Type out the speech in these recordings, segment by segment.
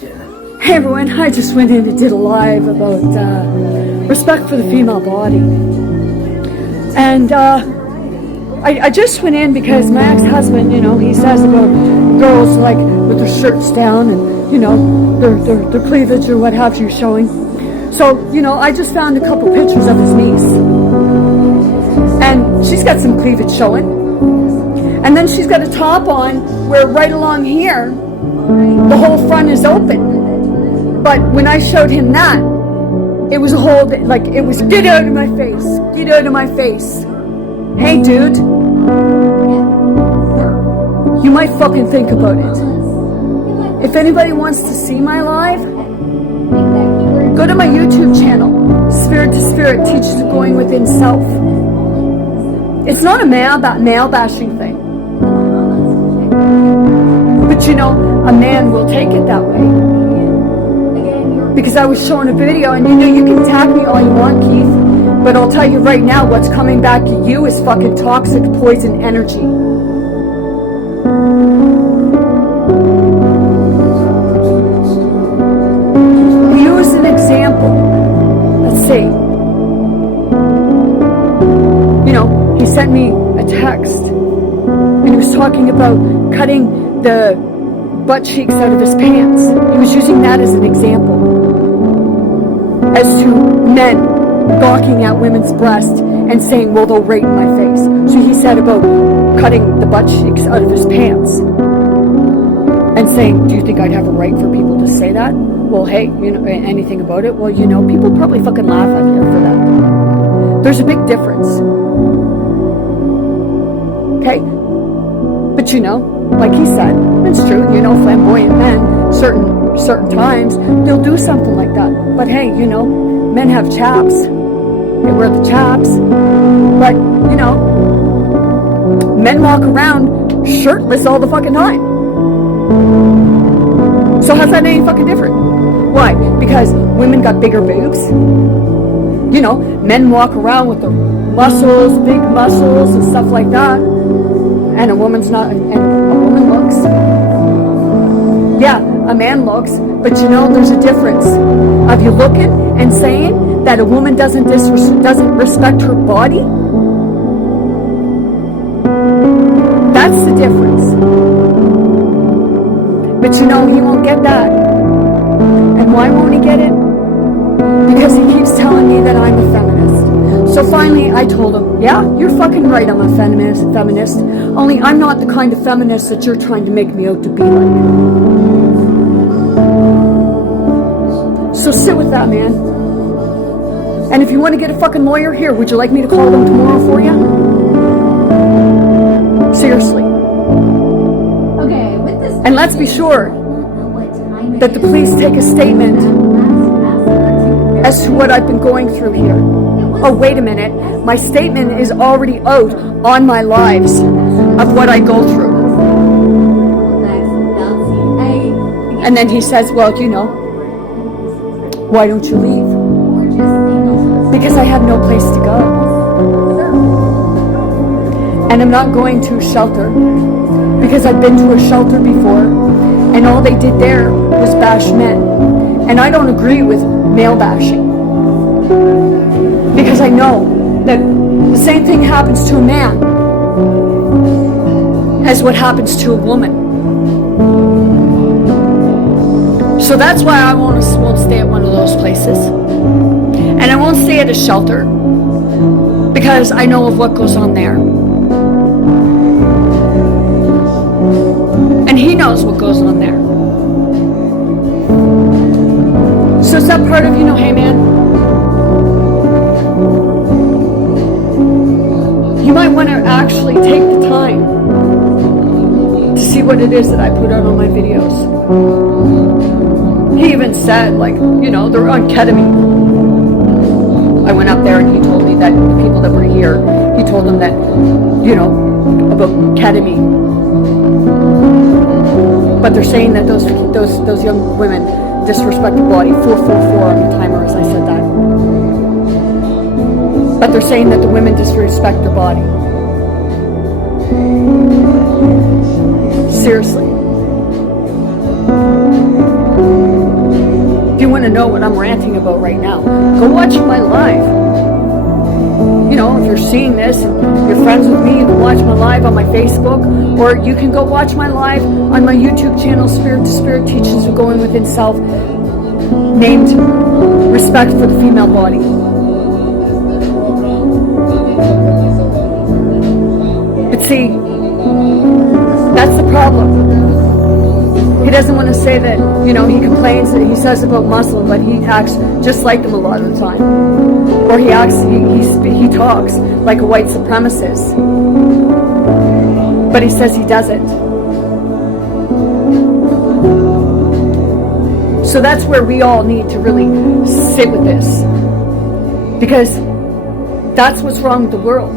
Hey everyone, I just went in and did a live about respect for the female body. And I just went in because my ex-husband, you know, he says about girls like with their shirts down and, you know, their cleavage or what have you showing. So, you know, I just found a couple pictures of his niece. And she's got some cleavage showing. And then she's got a top on where right along here, the whole front is open. But when I showed him that, it was a whole bit, like, it was, get out of my face, get out of my face. Hey, dude, you might fucking think about it. If anybody wants to see my live, go to my YouTube channel, Spirit to Spirit, Teaches of Going Within Self. It's not a male bashing thing. But you know, a man will take it that way. Because I was showing a video, and you know, you can tag me all you want, Keith, but I'll tell you right now, what's coming back at you is fucking toxic poison energy. Use an example. Let's see. You know, he sent me a text, and he was talking about cutting the butt cheeks out of his pants. He was using that as an example. As to men gawking at women's breasts and saying, well, they'll rape my face. So he said about cutting the butt cheeks out of his pants and saying, do you think I'd have a right for people to say that? Well, hey, you know, anything about it? Well, you know, people probably fucking laugh at you for that. There's a big difference. Okay? But you know, like he said, it's true, you know, flamboyant men, certain times, they'll do something like that. But hey, you know, men have chaps. They wear the chaps. But, you know, men walk around shirtless all the fucking time. So how's that any fucking different? Why? Because women got bigger boobs. You know, men walk around with their muscles, big muscles and stuff like that. And a woman's not, and a woman looks. Yeah, a man looks, but you know, there's a difference of you looking and saying that a woman doesn't respect her body. That's the difference. But you know, he won't get that. And why won't he get it? Because he keeps telling me that I'm a feminist. So finally, I told him, yeah, you're fucking right, I'm a feminist. Only I'm not the kind of feminist that you're trying to make me out to be like. So sit with that, man. And if you want to get a fucking lawyer, here, would you like me to call them tomorrow for you? Seriously. Okay, with this. And let's be sure that the police take a statement as to what I've been going through here. Oh, wait a minute. My statement is already out on my lives of what I go through. And then he says, well, you know, why don't you leave? Because I have no place to go. And I'm not going to a shelter because I've been to a shelter before and all they did there was bash men. And I don't agree with male bashing. Because I know that the same thing happens to a man as what happens to a woman. So that's why I won't stay at one of those places. And I won't stay at a shelter because I know of what goes on there. And he knows what goes on there. So it's that part of, you know, hey man, you might want to actually take the time to see what it is that I put out on my videos. He even said, like, you know, they're on ketamine. I went up there and he told me that the people that were here, he told them that, you know, about ketamine. But they're saying that those young women disrespect the body. 444 on the timer as I said that. But they're saying that the women disrespect their body. Seriously. want to know what I'm ranting about right now, go watch my live. You know, if you're seeing this and you're friends with me, you can watch my live on my Facebook, or you can go watch my live on my YouTube channel, Spirit to Spirit Teachings of Going Within Self, named Respect for the Female Body. But see, that's the problem. He doesn't want to say that, you know, he complains that he says about Muslim, but he acts just like them a lot of the time. Or he talks like a white supremacist. But he says he doesn't. So that's where we all need to really sit with this. Because that's what's wrong with the world.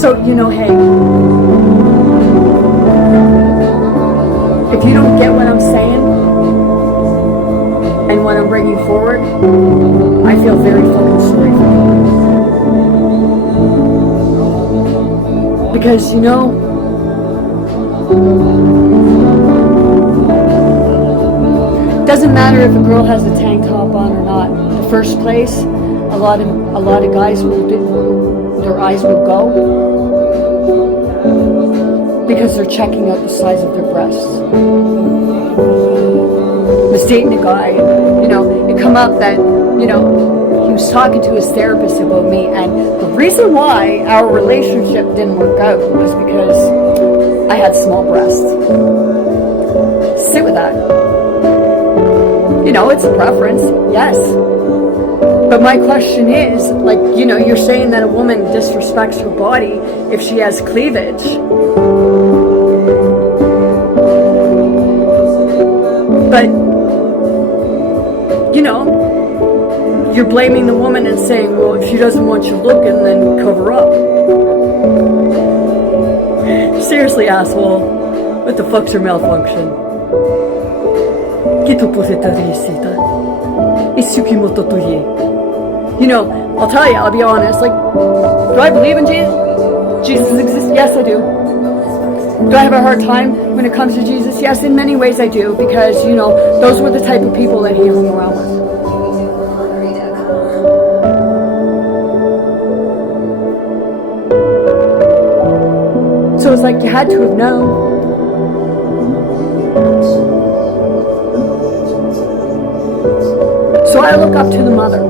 So, you know, hey, if you don't get what I'm saying and what I'm bringing forward, I feel very fucking sorry for you. Because, you know, it doesn't matter if a girl has a tank top on or not. In the first place, a lot of guys their eyes will go because they're checking out the size of their breasts. I was dating a guy, and, you know, it come up that, you know, he was talking to his therapist about me, and the reason why our relationship didn't work out was because I had small breasts. Sit with that. You know, it's a preference, yes. But my question is, like, you know, you're saying that a woman disrespects her body if she has cleavage. But, you know, you're blaming the woman and saying, well, if she doesn't want you looking, then cover up. Seriously, asshole. What the fuck's your malfunction? You know, I'll tell you, I'll be honest, like, do I believe in Jesus? Jesus exists? Yes, I do. Do I have a hard time when it comes to Jesus? Yes, in many ways I do, because, you know, those were the type of people that he hung around with. So it's like you had to have known. So I look up to the mother.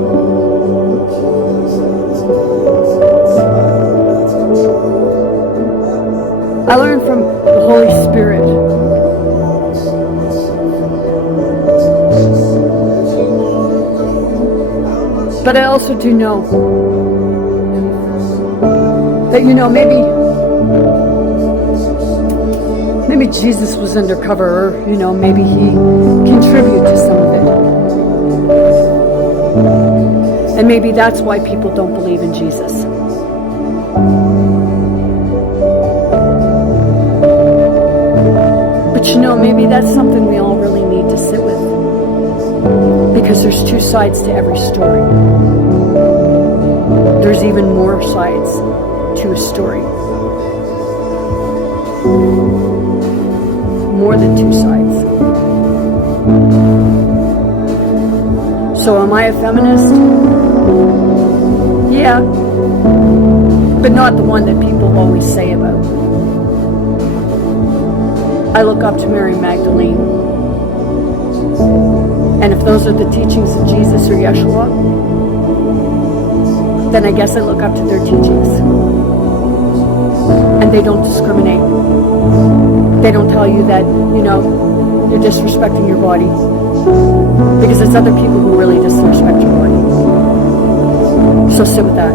I learned from the Holy Spirit. But I also do know that, you know, maybe Jesus was undercover, or, you know, maybe he contributed to some of it. And maybe that's why people don't believe in Jesus. But you know, maybe that's something we all really need to sit with. Because there's two sides to every story. There's even more sides to a story. More than two sides. So am I a feminist? Yeah. But not the one that people always say about. I look up to Mary Magdalene. And if those are the teachings of Jesus or Yeshua, then I guess I look up to their teachings. And they don't discriminate. They don't tell you that, you know, you're disrespecting your body. Because it's other people who really disrespect your body. So sit with that.